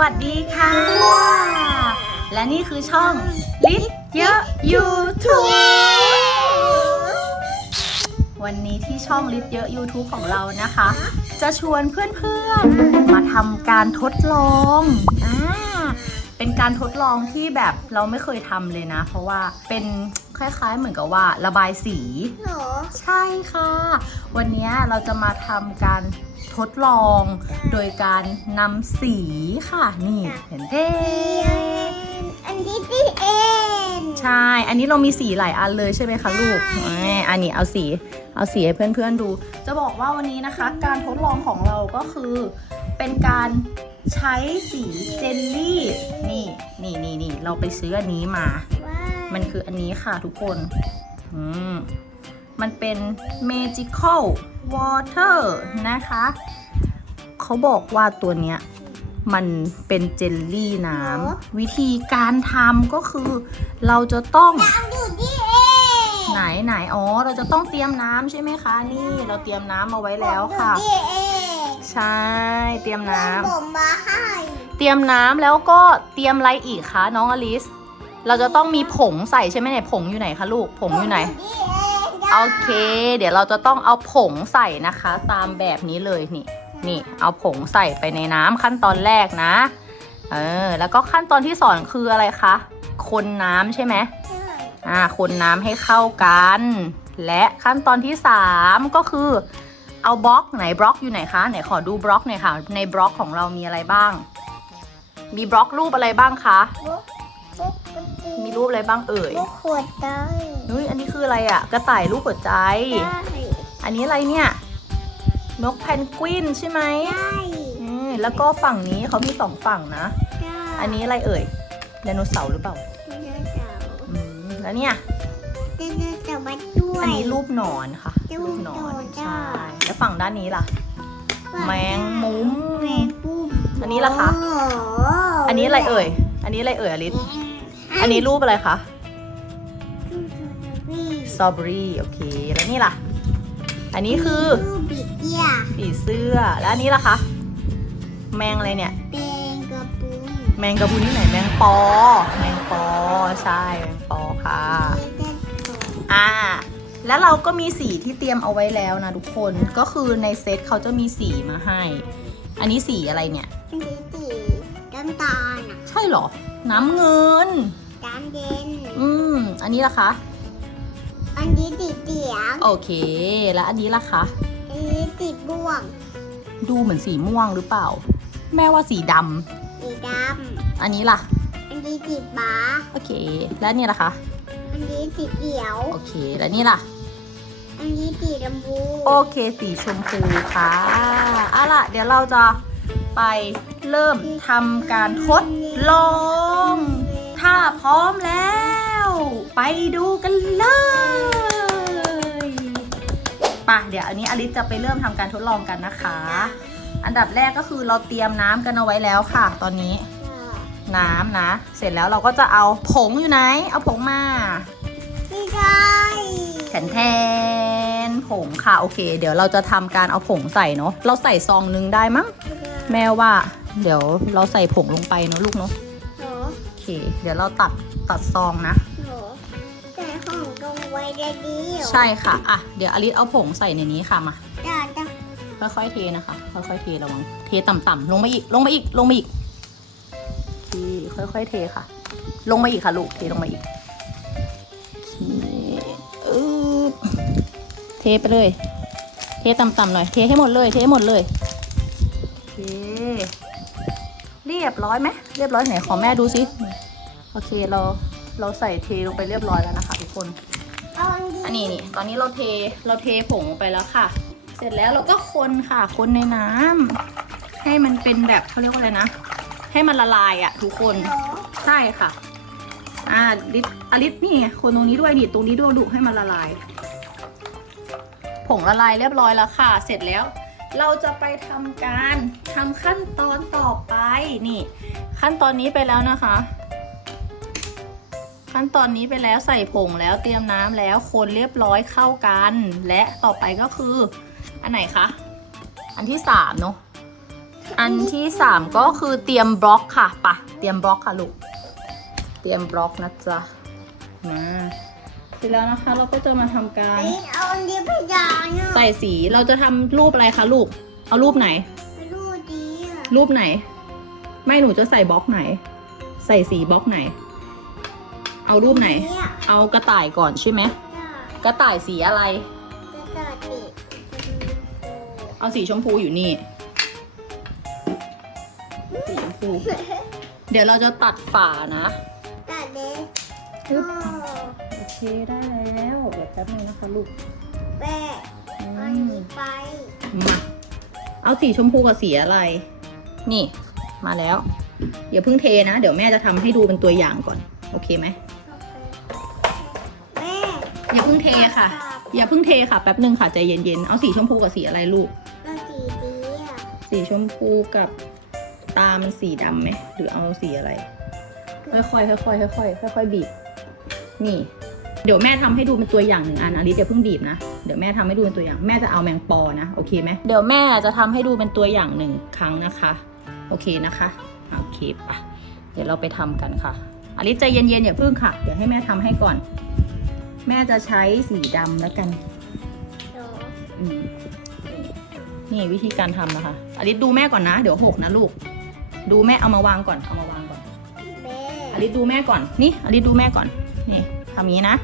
วัสดีค่ะ และนี่คือช่องลิศเยอะ YouTube วันนี้ที่ช่องลิศเยอะ YouTube ของเรานะคะ จะชวนเพื่อนๆ มาทำการทดลองอ่าเป็นการทดลองที่แบบเราไม่เคยทำเลยนะ เพราะว่าเป็นคล้ายๆ เหมือนกับว่าระบายสีหรอใช่ค่ะ วันนี้เราจะมาทำการ ทดลอง โดยการนำสีค่ะนี่เห็นเด้อันนี้ที่เองใช่ อันนี้เรามีสีหลายอันเลยใช่ไหมคะลูกอันนี้เอาสีเอาสีให้เพื่อนๆดู จะบอกว่าวันนี้นะคะ การทดลองของเราก็คือเป็นการใช้สีเจลลี่นี่นี่นี่นี่เราไปซื้ออันนี้มา มันคืออันนี้ค่ะทุกคน อืม มันเป็น magical water นะคะ เขาบอกว่าตัวเนี้ยมันเป็นเจลลี่น้ำ วิธีการทำก็คือ เราจะต้องน้ำอยู่ที่เองไหนไหนอ๋อ เราจะต้องเตรียมน้ำใช่ไหมคะ นี่เราเตรียมน้ำมาไว้แล้วค่ะผมอยู่ที่เองใช่ เตรียมน้ำเพื่อผมมาให้เตรียมน้ำแล้วก็เตรียมอะไรอีกคะน้องอลิส เราจะต้องมีผงใส่ใช่ไหมเนี่ยผงอยู่ไหนคะลูกผงอยู่ไหนผมที่เองจ้ะ โอเค เดี๋ยวเราจะต้องเอาผงใส่นะคะ ตามแบบนี้เลยนี่ นี่ เอาผงใส่ไปในน้ำขั้นตอนแรกนะ เออ แล้วก็ขั้นตอนที่สองคืออะไรคะ คนน้ำใช่ไหมใช่อ่า คนน้ำให้เข้ากัน และขั้นตอนที่สามก็คือ เอาบล็อกไหนบล็อกอยู่ไหนคะไหนขอดูบล็อกหน่อยค่ะ ในบล็อกของเรามีอะไรบ้าง มีบล็อกรูปอะไรบ้างคะบุ๊กบุ๊กบุ๊ก มีรูปอะไรบ้างเอ่ยบุ๊กขวดได้เฮ้ยอันนี้คืออะไรอะกระต่ายรูปหัวใจได้อันนี้อะไรเนี่ย นกเพนกวินใช่ไหมได้อืมแล้วก็ฝั่งนี้เขามีสองฝั่งนะได้อันนี้อะไรเอ่ยไดโนเสาร์หรือเปล่าไดโนเสาร์อืมแล้วเนี่ยไดโนเสาร์มาด้วยอันนี้รูปหนอนค่ะ รูปหนอนหนอนใช่ได้แล้วฝั่งด้านนี้ล่ะ แมงมุมแมงมุมอันนี้ล่ะคะโอ้โหอันนี้อะไรเอ่ย อันนี้อะไรเอ่ยอลิส อันนี้รูปอะไรคะสตรอเบอรี่โอเค แล้วนี่ล่ะ อันนี้คือรูปบิดเดียผีเสื้อ แล้วอันนี้ล่ะคะ แมงอะไรเนี่ยเป็นกระปุกแมงกะพรุนที่ไหน แมงปอ แมงปอ ใช่ แมงปอค่ะ อ่า แล้วเราก็มีสีที่เตรียมเอาไว้แล้วนะทุกคน ก็คือในเซตเขาจะมีสีมาให้ อันนี้สีอะไรเนี่ยอันนี้สีน้ำตาลอะใช่เหรอ น้ำเงิน น้ำเย็น อืม อันนี้ล่ะคะ อันนี้สีเหลืองโอเค แล้วอันนี้ล่ะคะ อันนี้สีม่วง ดูเหมือนสีม่วงหรือเปล่า แม่ว่าสีดำ สีดอันนี้ล่ะำ อันนี้สีฟ้า โอเค แล้วนี่ล่ะคะ อันนี้สีเขียว โอเค แล้วนี่ล่ะ อันนี้สีชมพูโอเค สีชมพูค่ะเอาล่ะ เดี๋ยวเราจะไปเริ่มทำการทดลอง ถ้าพร้อมแล้ว ไปดูกันเลยไป่ะเดี๋ยวอันนี้อลิซจะไปเริ่มทำการทดลองกันนะคะ อันดับแรกก็คือเราเตรียมน้ำกันเอาไว้แล้วค่ะ ตอนนี้น้ำนะ เสร็จแล้วเราก็จะเอาผงอยู่ไหน เอาผงมาไม่ได้แทนแทนผงค่ะโอเค เดี๋ยวเราจะทำการเอาผงใส่เนาะเราใส่ซองนึงได้มั้งแม่ว่า เดี๋ยวเราใส่ผงลงไปเนาะลูกเนาะหนูโอ เค เดี๋ยวเราตัดตัดซองนะหนูแต่ของตรงไว้ได้ดีเหรอใช่ค่ะ อะ เดี๋ยวอลิสเอาผงใส่ในนี้ค่ะมา จ้าจ้าค่อยๆเทนะคะ ค่อยๆเทระวัง เทต่ำๆลงมาอีก ลงมาอีก ลงมาอีกที่ค่อยๆเทค่ะ ลงมาอีกค่ะลูก เทลงมาอีกโอเคอึ๊บเทไปเลย เทต่ำๆหน่อย เทให้หมดเลย เทให้หมดเลยโอเคเรียบร้อยไหม เรียบร้อยไหน ขอแม่ดูสิ โอเคเราเราใส่เทลงไปเรียบร้อยแล้วนะคะทุกคนเอาอันนี้นี่ตอนนี้เราเทเราเทผงลงไปแล้วค่ะ เสร็จแล้วเราก็คนค่ะ คนในน้ำให้มันเป็นแบบเขาเรียกว่าอะไรนะ ให้มันละลายอะทุกคนหนูใช่ค่ะ อ่าลิตอลิสนี่ไงคนตรงนี้ด้วยนี่ตรงนี้ด้วยดุให้มันละลาย ผงละลายเรียบร้อยแล้วค่ะ เสร็จแล้วเราจะไปทำการทำขั้นตอนต่อไปนี่ ขั้นตอนนี้ไปแล้วนะคะ ขั้นตอนนี้ไปแล้วใส่ผงแล้วเตรียมน้ำแล้วคนเรียบร้อยเข้ากัน และต่อไปก็คือ อันไหนคะ อันที่สามเนาะอันที่สามก็คือเตรียมบล็อกค่ะปะเตรียมบล็อกค่ะลูกเตรียมบล็อกนะจ๊ะมาเสร็จแล้วนะคะเราก็จะมาทำการไอ้เอาอันนี้ไปยาเนาะใส่สีเราจะทำรูปอะไรคะลูก เอารูปไหนไปดูดีอะรูปไหน ไม่หนูจะใส่บล็อกไหน ใส่สีบล็อกไหน เอารูปไหนเนี่ยเอากระต่ายก่อนใช่ไหมกระต่ายสีอะไรจะตัดติดเอาสีชมพูอยู่นี่ สีชมพู เดี๋ยวเราจะตัดฝานะ ตัดเลยปึ๊บโอ้โอเคได้แล้ว เดี๋ยวแป๊บนึงนะคะลูกแม่อือันมนี้ไป มา เอาสีชมพูกับสีอะไร นี่ มาแล้ว อย่าเพิ่งเทนะ เดี๋ยวแม่จะทำให้ดูเป็นตัวอย่างก่อน โอเคไหมแม่ อย่าเพิ่งเทค่ะ อย่าเพิ่งเทค่ะแป๊บนึงค่ะใจเย็นๆ เอาสีชมพูกับสีอะไรลูก ก็สีดีอะสีชมพูกับตามันสีดำไหมหรือเอาสีอะไร ค่อยๆค่อยๆค่อยๆค่อยๆบีบ นี่ เดี๋ยวแม่ทำให้ดูเป็นตัวอย่างหนึ่งอันอลิสอย่าเพิ่งบีบนะ เดี๋ยวแม่ทำให้ดูเป็นตัวอย่างแม่จะเอาแมงปอนะโอเคไหมเดี๋ยวแม่จะทำให้ดูเป็นตัวอย่างหนึ่งครั้งนะคะ โอเคนะคะโอเคปะเดี๋ยวเราไปทำกันค่ะอลิสใจเย็นๆอย่าเพิ่งค่ะ เดี๋ยวให้แม่ทำให้ก่อน แม่จะใช้สีดำแล้วกันโดอืมนี่วิธีการทำนะคะอลิสดูแม่ก่อนนะ เดี๋ยวหกนะลูก ดูแม่เอามาวางก่อน เอามาวางก่อนแม่อลิสดูแม่ก่อน นี่อลิสดูแม่ก่อน นี่ทำอย่างนี้นะ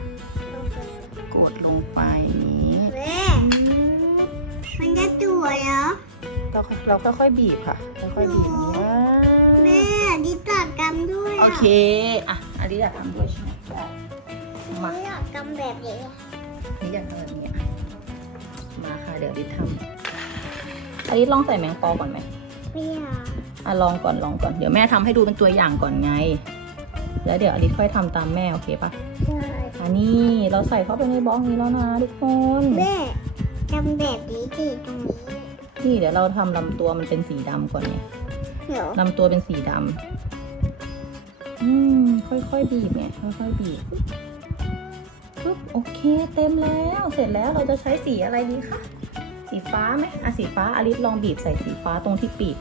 กดลงไปอย่างนี้แม่มันจะตัวเหรอ เราเราค่อยๆบีบค่ะ ค่อยๆบีบอย่างนี้แม่ดิตัดกำด้วย โอเค อะอลิสอยากทำด้วยใช่ไหมได้ มาไม่อยากกำแบบนี้อลิสอยากทำแบบนี้อะมาค่ะเดี๋ยวอลิสทำอลิสลองใส่แมงปอก่อนไหมไม่อยากอะลองก่อนลองก่อนเดี๋ยวแม่ทำให้ดูเป็นตัวอย่างก่อนไง แล้วเดี๋ยวอลิสค่อยทำตามแม่โอเคปะใช่อันนี้เราใส่เข้าไปในบล็อกนี้แล้วนะทุกคนแม่กำแบบนี้สิตรงนี้นี่เดี๋ยวเราทำลำตัวมันเป็นสีดำก่อนไงเดี๋ยวลำตัวเป็นสีดำอืมค่อยๆบีบเนี่ยค่อยๆบีบ ปึ๊บโอเคเต็มแล้วเสร็จแล้วเราจะใช้สีอะไรดีคะสีฟ้าไหมอะสีฟ้าอลิสลองบีบใส่สีฟ้าตรงที่ปีก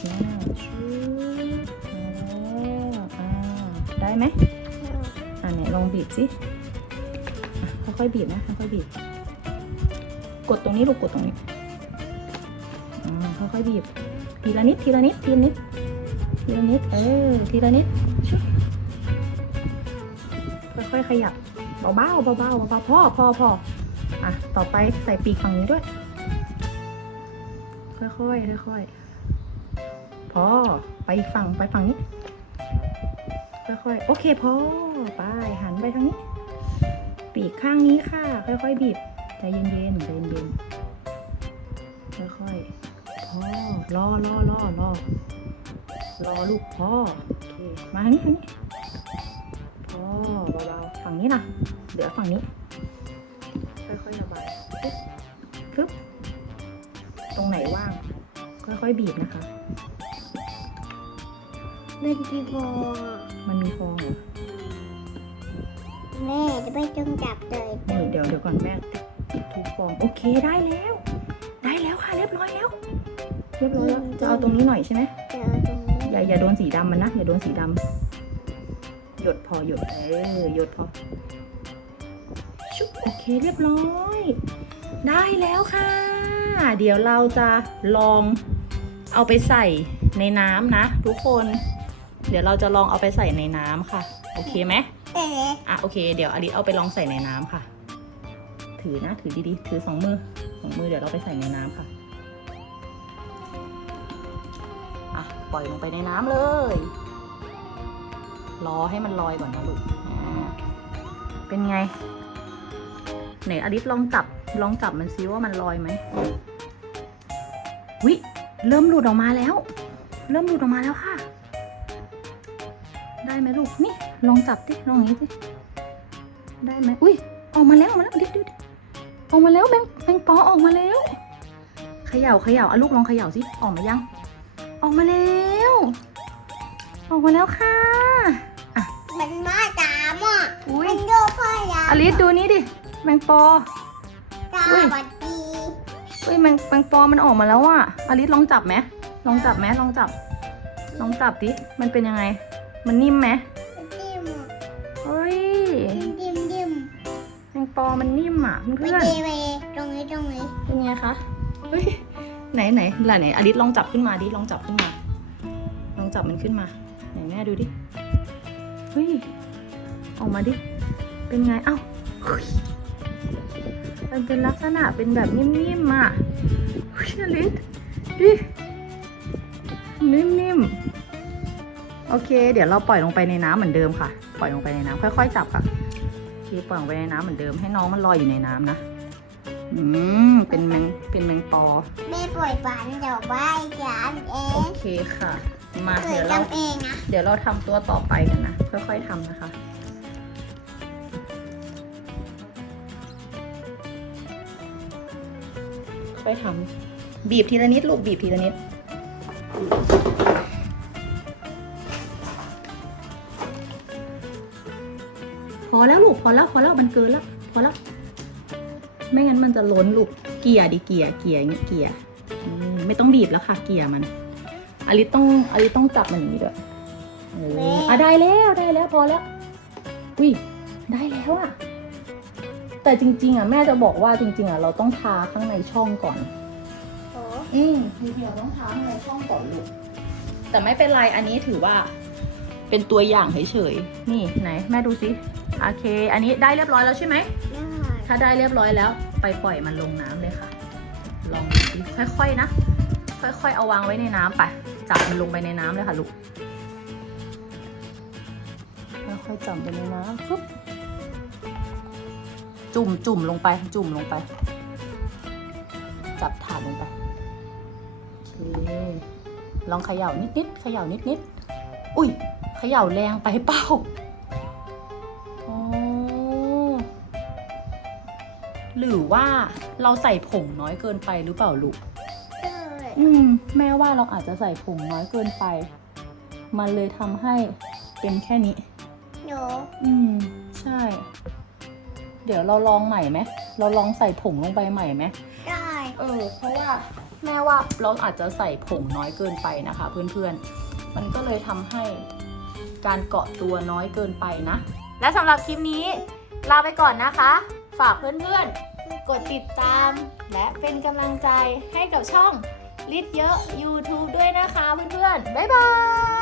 บีบหน้าชูมาแล้วอ่าได้ไหมอะไหนลองบีบสิค่อยๆบีบนะค่อยๆบีบ กดตรงนี้ลูกกดตรงนี้ค่อยๆบีบ ทีละนิดทีละนิดทีละนิดทีละนิดเออทีละนิดชุบ ค่อยๆขยับเบาๆเบาๆเบาๆพ่อพ่อพ่ออะต่อไปใส่ปีกฝั่งนี้ด้วย ค่อยๆค่อยๆพอไปอีกฝั่งไปฝั่งนี้ ค่อยๆโอเคพอไปหันไปทางนี้ ปีกข้างนี้ค่ะ ค่อยๆบีบใจเย็นๆใจเย็นๆค่อยๆพ่อรอรอรอรอรอลูกพ่อโอเคมาทางนี้ทางนี้พ่อเบา งนี้นะเดี๋ยวฝั่งนี้ ค่อยๆระบายปึ๊บปึ๊บตรงไหนว่าง ค่อยๆบีบนะคะเป็นพี่โบมันมีฟองเหรอแม่จะไม่ต้องจับเลยนี่เดี๋ยวเดี๋ยวก่อนแม่ติดติดทุกฟอง โอเคได้แล้ว ได้แล้วค่ะเรียบร้อยแล้ว เรียบร้อยแล้ว จะเอาตรงนี้หน่อยใช่ไหมเจอตรงนี้อย่าอย่าโดนสีดำมันนะอย่าโดนสีดำ หยดพอหยดเออหยดพอชุบโอเคเรียบร้อย ได้แล้วค่ะ เดี๋ยวเราจะลองเอาไปใส่ในน้ำนะ ทุกคน เดี๋ยวเราจะลองเอาไปใส่ในน้ำค่ะ โอเคไหมเอ๊ะอะโอเค เดี๋ยวอลิเอาไปลองใส่ในน้ำค่ะ ถือนะถือดีๆ ถือสองมือสองมือเดี๋ยวเราไปใส่ในน้ำค่ะอะปล่อยลงไปในน้ำเลย รอให้มันลอยก่อนนะลูกเป็นไง ไหนอลิสลองจับลองจับมันซิว่ามันลอยไหมวิเริ่มหลุดออกมาแล้ว เริ่มหลุดออกมาแล้วค่ะ ได้ไหมลูกนี่ ลองจับดิลองอย่างนี้สิได้ไหมอุ้ยออกมาแล้วออกมาแล้วดิดิดออกมาแล้วแบงแบงปอออกมาแล้วเขย่าเขย่าอาลูกลองเขย่าสิออกมายัง ออกมาแล้ว ออกมาแล้วค่ะ มันมาตามอะอุ้ยมันโยพ่อยาอลิสดูนี่ดิ แมงปอตาอุ้ยหวัดดีชเฮ้ยแมงแมงปอมันออกมาแล้วอะอลิสลองจับไหมลองจับไหมลองจับ ลองจับดิ มันเป็นยังไง มันนิ่มไหมดิ่มเฮ้ย ดิ่มดิ่มแมงปอมันนิ่มอะไปเพื่อนเดไปตรงนี้ตรงนี้ๆเป็นไงคะ เฮ้ย ไหนไหนไหนไหนอลิสลองจับขึ้นมาดิ ลองจับขึ้นมา ลองจับมันขึ้นมา ไหนแม่ดูดิ เฮ้ย ออกมาดิ เป็นไง เอ้าเฮ้ยมันเป็นลักษณะเป็นแบบนิ่มๆอะเฮ้ยอลิสดิ นิ่มๆ โอเค เดี๋ยวเราปล่อยลงไปในน้ำเหมือนเดิมค่ะ ปล่อยลงไปในน้ำค่อย ๆ จับค่ะโอเคปล่อยลงไปในน้ำเหมือนเดิม ให้น้องมันลอยอยู่ในน้ำนะ อืม เป็นแมง เป็นแมงปอแม่ปล่อยฝันเดี๋ยวบ้ายจานเอโองเคค่ะ มาเกิเดี๋ดยวเราจำเองนะเดี๋ยวเราทำตัวต่อไปกันนะ ค่อยๆทำนะคะ ค่อยทำบีบทีละนิดลูกบีบทีละนิดพอแล้วลูกพอแล้วพอแล้วมันเกินแล้วพอแล้วไม่งั้นมันจะล้นลูกเกียร์ดิเกียร์เกียร์อย่างเงี้ยเกียร์อืมไม่ต้องบีบแล้วค่ะ เกียร์มัน อลิสต้องอลิสต้องจับมันอย่างนี้ด้วยเอออะได้แล้วได้แล้วพอแล้ว อุ้ยได้แล้วอะ แต่จริง ๆ อะ แม่จะบอกว่าจริง ๆ อะ เราต้องทาข้างในช่องก่อนโอ้อืมจริงๆเราต้องทาข้างในช่องก่อนลูกแต่ไม่เป็นไรอันนี้ถือว่า เป็นตัวอย่างเฉยๆนี่ไหน แม่ดูสิโอเค อันนี้ได้เรียบร้อยแล้วใช่ไหมได้ถ้าได้เรียบร้อยแล้ว ไปปล่อยมันลงน้ำเลยค่ะ ลองดูสิค่อยๆนะ ค่อยๆ เอาวางไว้ในน้ำไป จับมันลงไปในน้ำเลยค่ะลูกค่อยๆจับไปในน้ำปุ๊บจุ่มจุ่มลงไป จุ่มลงไป จับถาดลงไปโอเคลองเขย่านิดๆเขย่านิดๆอุ้ยเขย่าแรงไปเปล่าอ๋อหรือว่าเราใส่ผงน้อยเกินไปหรือเปล่าลูกได้ อืม แม่ว่าเราอาจจะใส่ผงน้อยเกินไป มันเลยทำให้เป็นแค่นี้หนูอืม ใช่ เดี๋ยวเราลองใหม่ไหมเราลองใส่ผงลงไปใหม่ไหมได้เออ เพราะว่าแม่ว่าเราอาจจะใส่ผงน้อยเกินไปนะคะ เพื่อนๆ มันก็เลยทำให้การเกาะตัวน้อยเกินไปนะ และสำหรับคลิปนี้ ลาไปก่อนนะคะ ฝากเพื่อนๆ กดติดตาม และเป็นกำลังใจให้กับช่อง ลิดเยอะ YouTube ด้วยนะคะเพื่อนๆ บ๊ายบาย